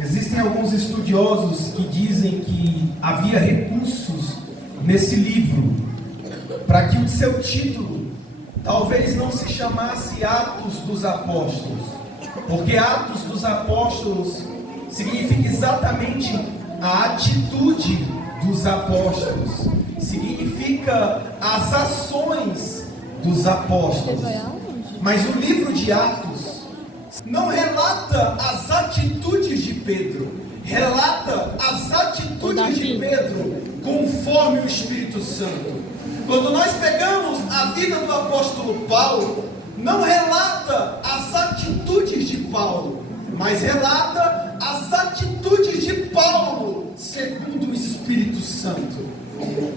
Existem alguns estudiosos que dizem que havia recursos nesse livro para que o seu título talvez não se chamasse Atos dos Apóstolos, porque Atos dos Apóstolos significa exatamente a atitude dos apóstolos, significa as ações dos apóstolos. Mas o livro de Atos não relata as atitudes de Pedro, relata as atitudes de Pedro conforme o Espírito Santo. Quando nós pegamos a vida do apóstolo Paulo, não relata as atitudes de Paulo, mas relata as atitudes de Paulo segundo o Espírito Santo.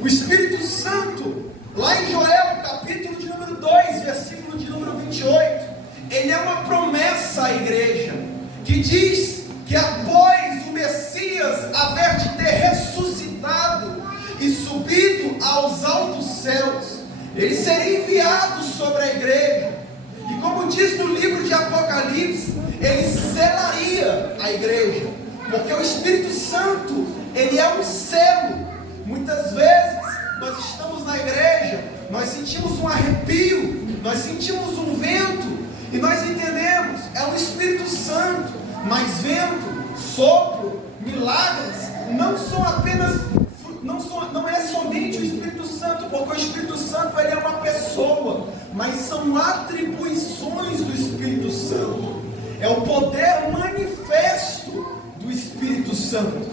O Espírito Santo, lá em Joel, capítulo de número 2, versículo de número 28, ele é uma promessa à igreja, que diz que após o Messias haver de ter ressuscitado e subido aos altos céus, ele seria enviado sobre a igreja, e como diz no livro de Apocalipse, ele selaria a igreja, porque o Espírito Santo, ele é um selo. Muitas vezes nós estamos na igreja, nós sentimos um arrepio, nós sentimos um vento, e nós entendemos, é o Espírito Santo. Mas vento, sopro, milagres, não é somente o Espírito Santo, porque o Espírito Santo, ele é uma pessoa, mas são atribuições do Espírito Santo, é o poder manifesto do Espírito Santo.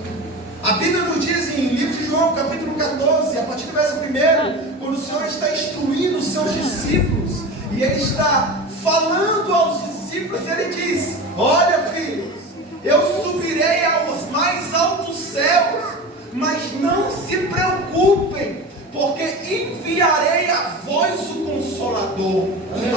A Bíblia nos diz em livro de João, capítulo 14, a partir do verso 1, quando o Senhor está instruindo os seus discípulos, e Ele está falando aos discípulos, Ele diz: olha, filhos, eu subirei aos mais altos céus, mas não se preocupem, porque enviarei a vós o Consolador.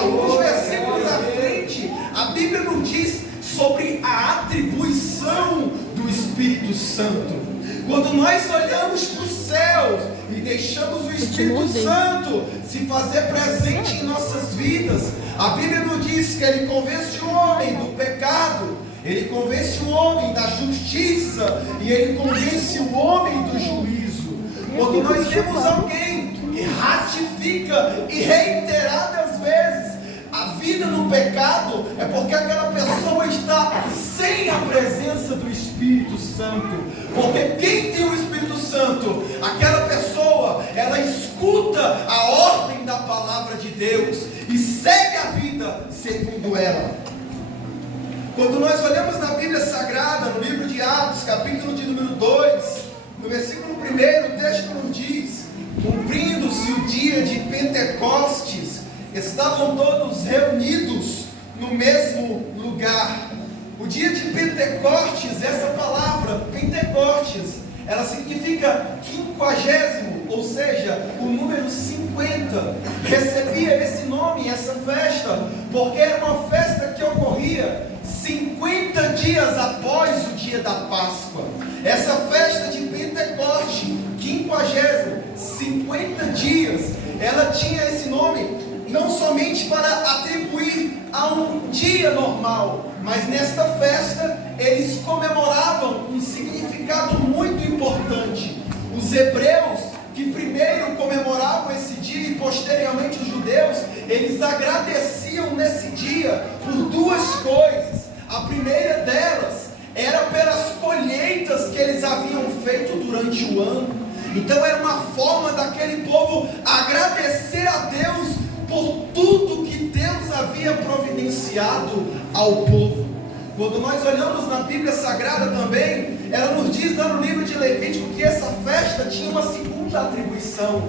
Alguns versículos à frente, a Bíblia nos diz sobre a atribuição do Espírito Santo. Quando nós olhamos para os céus e deixamos o Espírito Santo se fazer presente em nossas vidas, a Bíblia nos diz que Ele convence o homem do pecado, Ele convence o homem da justiça e Ele convence o homem do juízo. Quando nós temos alguém que ratifica e reiteradas vezes a vida no pecado, é porque aquela pessoa está sem a presença do Espírito Santo. Porque quem tem o Espírito Santo, aquela pessoa, ela escuta a ordem da palavra de Deus e segue a vida segundo ela. Quando nós olhamos na Bíblia Sagrada, no livro de Atos, capítulo de número 2, no versículo 1, o texto nos diz: cumprindo-se o dia de Pentecostes, estavam todos reunidos no mesmo lugar. O dia de Pentecostes, essa palavra, Pentecostes, ela significa 50, ou seja, o número 50. Recebia esse nome, essa festa, porque era uma festa que ocorria 50 dias após o dia da Páscoa. Essa festa de Pentecostes, 50 dias, ela tinha esse nome não somente para atribuir a um dia normal, mas nesta festa eles comemoravam um significado muito importante. Os hebreus, que primeiro comemoravam esse dia, e posteriormente os judeus, eles agradeciam nesse dia por duas coisas. A primeira delas era pelas colheitas que eles haviam feito durante o ano. Então era uma forma daquele povo agradecer a Deus por tudo que Deus havia providenciado ao povo. Quando nós olhamos na Bíblia Sagrada também, ela nos diz lá no livro de Levítico que essa festa tinha uma segunda atribuição.